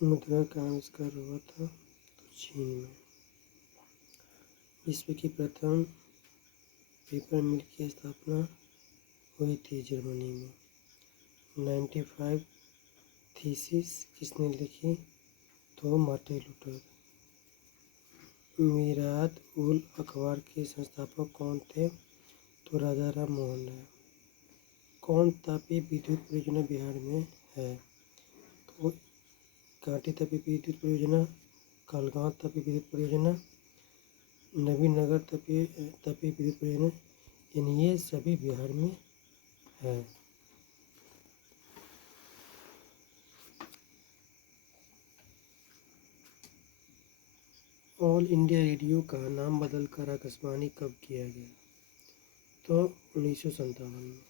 मुद्रा का आविष्कार हुआ था तो चीन में। विश्व की प्रथम पेपर मिल की स्थापना हुई थी जर्मनी में। 95 थीसिस किसने लिखी? तो मार्टिन लूथर। मीरात उल अखबार के संस्थापक कौन थे? तो राजा राम मोहन राय। कौन तापीय विद्युत परियोजना बिहार में है? तो कांटी तापीय विद्युत परियोजना, कालगांव तापीय विद्युत परियोजना, नवीनगर तापीय विद्युत परियोजना, यानी ये सभी बिहार में है। ऑल इंडिया रेडियो का नाम बदलकर आकाशवाणी कब किया गया? तो 1957 में।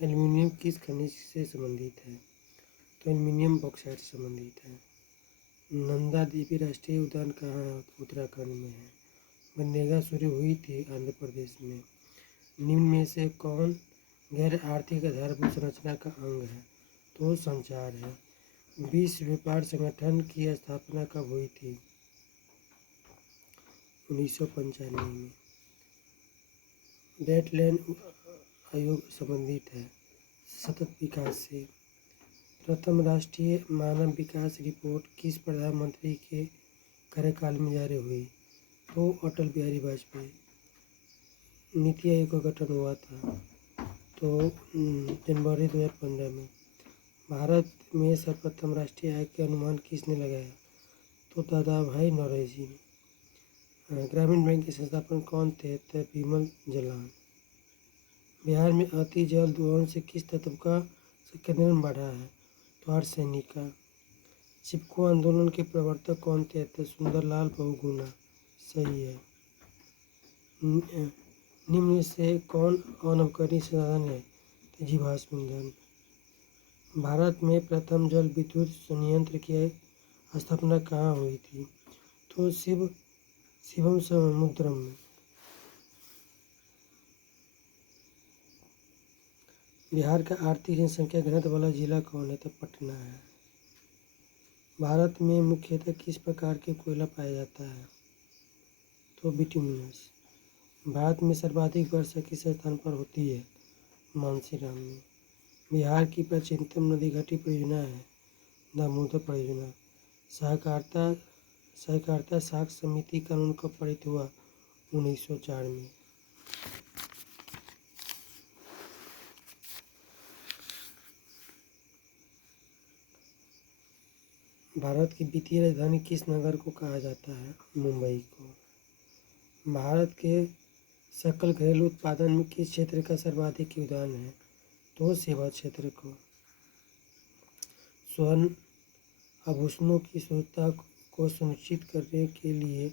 एल्युमिनियम किस खनिज से संबंधित है? तो एल्युमिनियम बॉक्साइट से संबंधित है। नंदा देवी राष्ट्रीय उद्यान कहाँ है? उत्तराखंड में है। मनरेगा शुरू हुई थी आंध्र प्रदेश में। निम्न में से कौन गैर आर्थिक आधारभूत संरचना का अंग है? तो संचार है। विश्व व्यापार संगठन की स्थापना कब हुई थी? 1995 में। वेटलैंड आयोग संबंधित है सतत विकास से। प्रथम राष्ट्रीय मानव विकास रिपोर्ट किस प्रधानमंत्री के कार्यकाल में जारी हुई? तो अटल बिहारी वाजपेयी। नीति आयोग का गठन हुआ था तो जनवरी 2015 में। भारत में सर्वप्रथम राष्ट्रीय आय का अनुमान किसने लगाया? तो दादा भाई नौरोजी ने। ग्रामीण बैंक के संस्थापक कौन थे? तो विमल जलान। बिहार में अति जल दोहन से किस तत्व का संकेंद्रण बढ़ा है? तो आर्सेनिक का। चिपको आंदोलन के प्रवर्तक कौन थे? तो सुंदरलाल बहुगुणा। सही है। निम्न से कौन अनवकरणीय संसाधन है? तो जीवाश्म ईंधन। भारत में प्रथम जल विद्युत संयंत्र की स्थापना कहाँ हुई थी? तो शिवम समुद्रम में। बिहार का आर्थिक जनसंख्या घनत्व वाला जिला कौन है? तो पटना है। भारत में मुख्यतः किस प्रकार के कोयला पाया जाता है? तो बिटुमिनस। भारत में सर्वाधिक वर्षा किस स्थान पर होती है? मानसीराम में। बिहार की प्राचीनतम नदी घाटी परियोजना है दामोदर परियोजना। सहकारिता साख समिति कानून कब पारित हुआ? 1904 में। भारत की वित्तीय राजधानी किस नगर को कहा जाता है? मुंबई को। भारत के सकल घरेलू उत्पादन में किस क्षेत्र का सर्वाधिक योगदान है? तो सेवा क्षेत्र को। स्वर्ण आभूषणों की शुद्धता को सुनिश्चित करने के लिए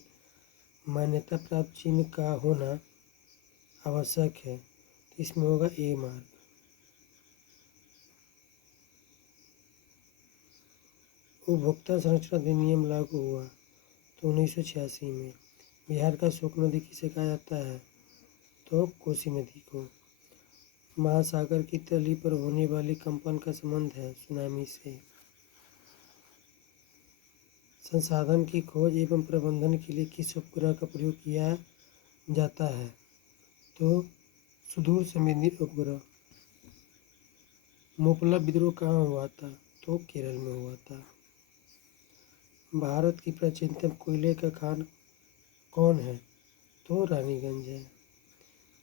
मान्यता प्राप्त चिन्ह का होना आवश्यक है। तो इसमें होगा ए मार्क। उपभोक्ता संरक्षण अधिनियम लागू हुआ तो 1986 में। बिहार का शोक नदी किसे कहा जाता है? तो कोसी नदी को। महासागर की तली पर होने वाली कंपन का संबंध है सुनामी से। संसाधन की खोज एवं प्रबंधन के लिए किस उपग्रह का प्रयोग किया जाता है? तो सुदूर संवेदी उपग्रह। मोपला विद्रोह कहाँ हुआ था? तो केरल में हुआ था। भारत की प्राचीनतम कोयले का खान कौन है? तो रानीगंज है।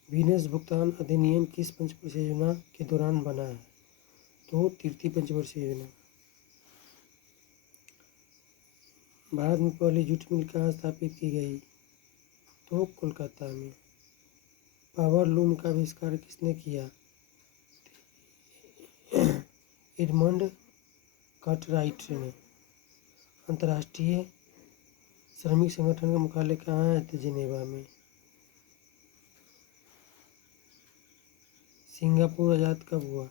वीनस भुगतान अधिनियम किस पंचवर्षीय योजना के दौरान बना है? तो तृतीय पंचवर्षीय योजना। भारत में पहली जूट मिल कहाँ स्थापित की गई? तो कोलकाता में। पावर लूम का आविष्कार किसने किया? एडमंड कार्टराइट ने। अंतर्राष्ट्रीय श्रमिक संगठन का मुख्यालय कहाँ है? तो जिनेवा में। सिंगापुर आज़ाद कब हुआ?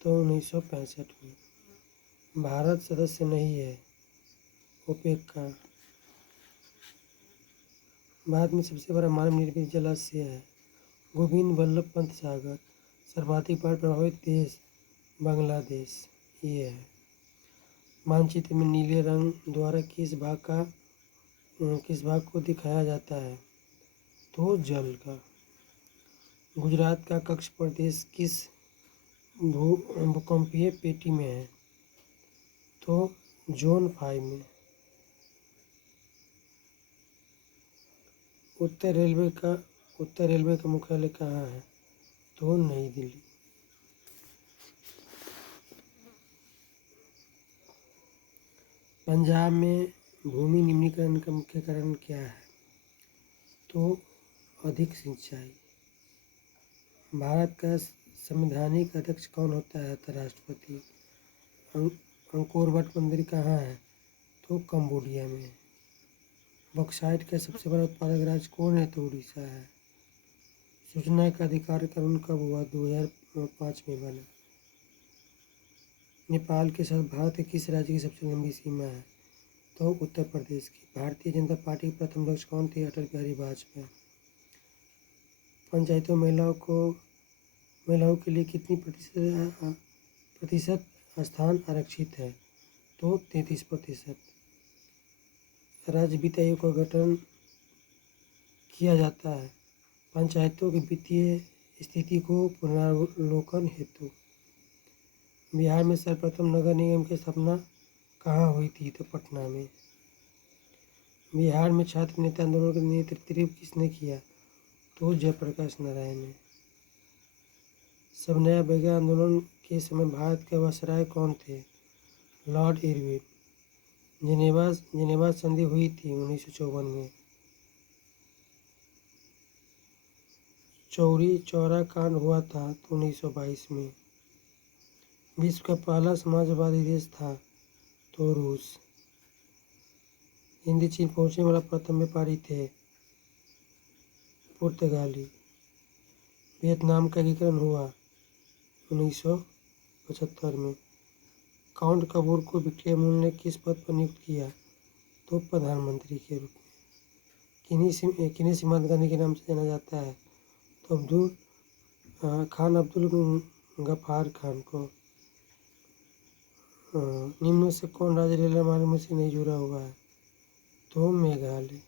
तो 1965 में। भारत सदस्य नहीं है ओपेक का। भारत में सबसे बड़ा मानव निर्मित जलाशय है गोविंद वल्लभ पंत सागर। सर्वाधिक बाढ़ प्रभावित देश बांग्लादेश ये है। मानचित्र में नीले रंग द्वारा किस भाग को दिखाया जाता है? तो जल का। गुजरात का कच्छ प्रदेश किस भूकंपीय पेटी में है? तो जोन 5 में। उत्तर रेलवे का मुख्यालय कहाँ है? तो नई दिल्ली। पंजाब में भूमि निम्नीकरण का मुख्य कारण क्या है? तो अधिक सिंचाई। भारत का संवैधानिक अध्यक्ष कौन होता है? तो राष्ट्रपति। अंकोर वाट मंदिर कहाँ है? तो कंबोडिया में। बॉक्साइट का सबसे बड़ा उत्पादक राज्य कौन है? तो उड़ीसा है। सूचना का अधिकार कानून कब हुआ? 2005 में बना। नेपाल के साथ भारत के किस राज्य की सबसे लंबी सीमा है? तो उत्तर प्रदेश की। भारतीय जनता पार्टी के प्रथम अध्यक्ष कौन थे? अटल बिहारी वाजपेयी। पंचायतों में महिलाओं के लिए कितनी प्रतिशत स्थान आरक्षित है? तो 33%। राज्य वित्त आयोग का गठन किया जाता है पंचायतों की वित्तीय स्थिति को पुनरावलोकन हेतु। बिहार में सर्वप्रथम नगर निगम की स्थापना कहाँ हुई थी? तो पटना में। बिहार में छात्र नेता आंदोलन का नेतृत्व किसने किया? तो जयप्रकाश नारायण ने। सबनया बेगम आंदोलन के समय भारत के वायसराय कौन थे? Lord Irwin. जिनेवा संधि हुई थी 1954 में। चौरी चौरा कांड हुआ था तो 1922 में। विश्व का पहला समाजवादी देश था तो रूस। हिंदी चीन पहुंचने वाला प्रथम व्यापारी थे पुर्तगाली। वियतनाम का एकीकरण हुआ 1975 में। काउंट कपूर को विक्टोरिया मूल ने किस पद पर नियुक्त किया? तो प्रधानमंत्री के रूप में। किन्हीं सीमांत गांधी के नाम से जाना जाता है? तो अब्दुल गफ्फार खान को। निम्न में से कौन राज्य रेल मार्ग में से नहीं जुड़ा हुआ है? तो मेघालय।